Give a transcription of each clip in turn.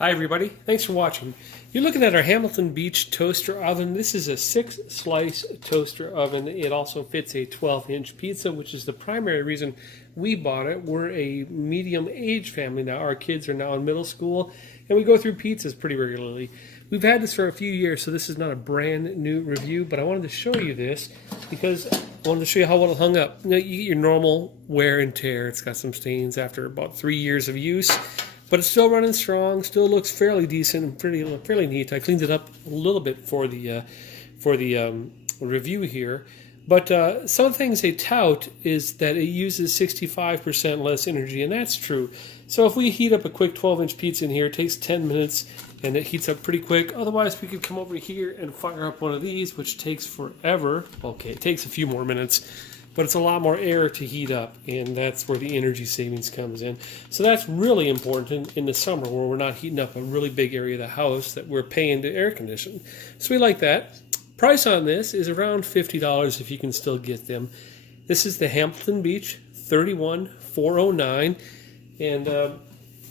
Hi everybody, thanks for watching. You're looking at our Hamilton Beach toaster oven. This is a 6-slice toaster oven. It also fits a 12-inch pizza, which is the primary reason we bought it. We're a medium age family now. Our kids are now in middle school and we go through pizzas pretty regularly. We've had this for a few years, so this is not a brand new review, but I wanted to show you this because I wanted to show you how well it hung up. You get your normal wear and tear. It's got some stains after about 3 years of use. But it's still running strong. Still looks fairly decent and fairly neat. I cleaned it up a little bit for the review here. But some things they tout is that it uses 65% less energy, and that's true. So if we heat up a quick 12-inch pizza in here, it takes 10 minutes, and it heats up pretty quick. Otherwise, we could come over here and fire up one of these, which takes forever. Okay, it takes a few more minutes, but it's a lot more air to heat up, and that's where the energy savings comes in. So that's really important in the summer where we're not heating up a really big area of the house that we're paying to air condition. So we like that. Price on this is around $50 if you can still get them. This is the Hamilton Beach 31409, and it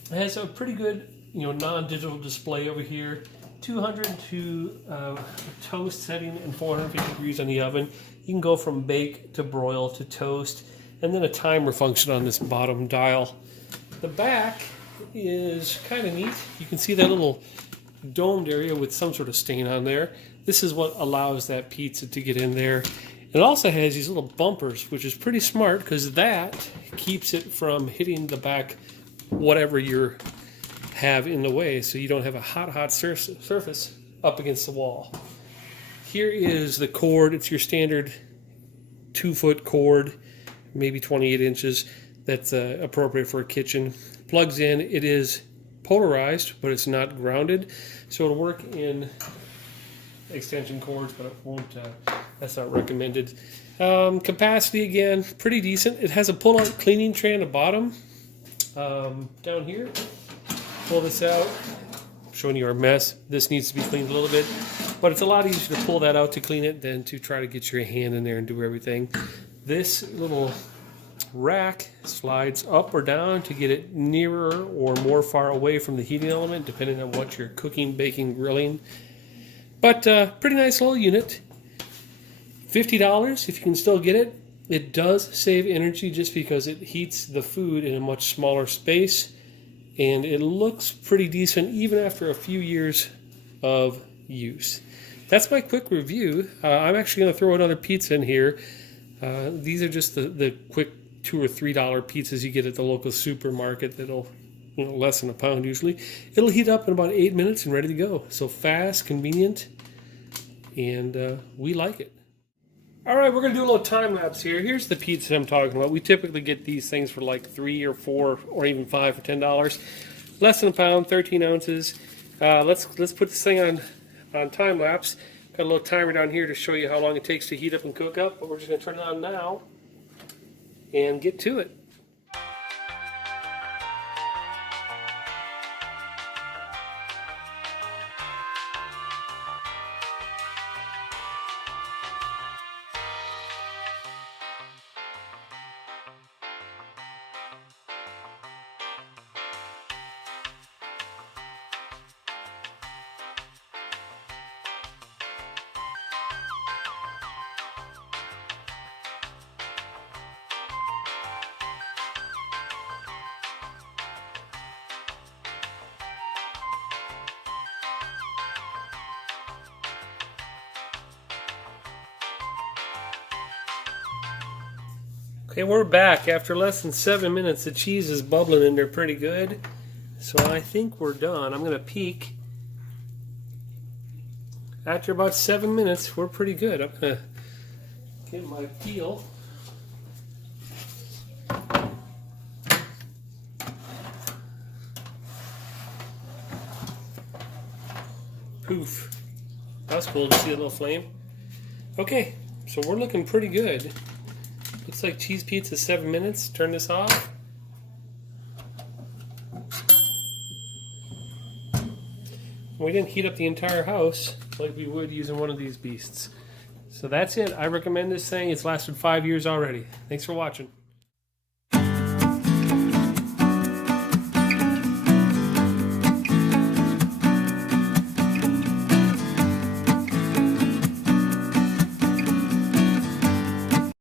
has a pretty good non-digital display over here. 200 to toast setting and 450 degrees on the oven. You can go from bake to broil to toast, and then a timer function on this bottom dial. The back is kind of neat. You can see that little domed area with some sort of stain on there. This is what allows that pizza to get in there. It also has these little bumpers, which is pretty smart because that keeps it from hitting the back whatever you have in the way, so you don't have a hot surface up against the wall. Here is the cord. It's your standard 2-foot cord, maybe 28 inches. That's appropriate for a kitchen. Plugs in. It is polarized, but it's not grounded, so it'll work in extension cords, but it won't. That's not recommended. Capacity again, pretty decent. It has a pull-out cleaning tray on the bottom. Down here, pull this out. I'm showing you our mess. This needs to be cleaned a little bit. But it's a lot easier to pull that out to clean it than to try to get your hand in there and do everything. This little rack slides up or down to get it nearer or more far away from the heating element, depending on what you're cooking, baking, grilling. But pretty nice little unit. $50 if you can still get it. It does save energy just because it heats the food in a much smaller space. And it looks pretty decent even after a few years of use. That's my quick review. I'm actually going to throw another pizza in here. These are just the quick $2 or $3 pizzas you get at the local supermarket that'll, less than a pound usually. It'll heat up in about 8 minutes and ready to go. So fast, convenient, and we like it. All right, we're going to do a little time lapse here. Here's the pizza I'm talking about. We typically get these things for like $3 or $4 or even $5 for $10. Less than a pound, 13 ounces. Let's put this thing on time lapse. Got a little timer down here to show you how long it takes to heat up and cook up, but we're just going to turn it on now and get to it. Okay, we're back. After less than 7 minutes, the cheese is bubbling in there pretty good. So I think we're done. I'm going to peek. After about 7 minutes, we're pretty good. I'm going to get my peel. Poof. That's cool to see a little flame. Okay, so we're looking pretty good. Looks like cheese pizza 7 minutes. Turn this off. We didn't heat up the entire house like we would using one of these beasts. So that's it. I recommend this thing. It's lasted 5 years already. Thanks for watching.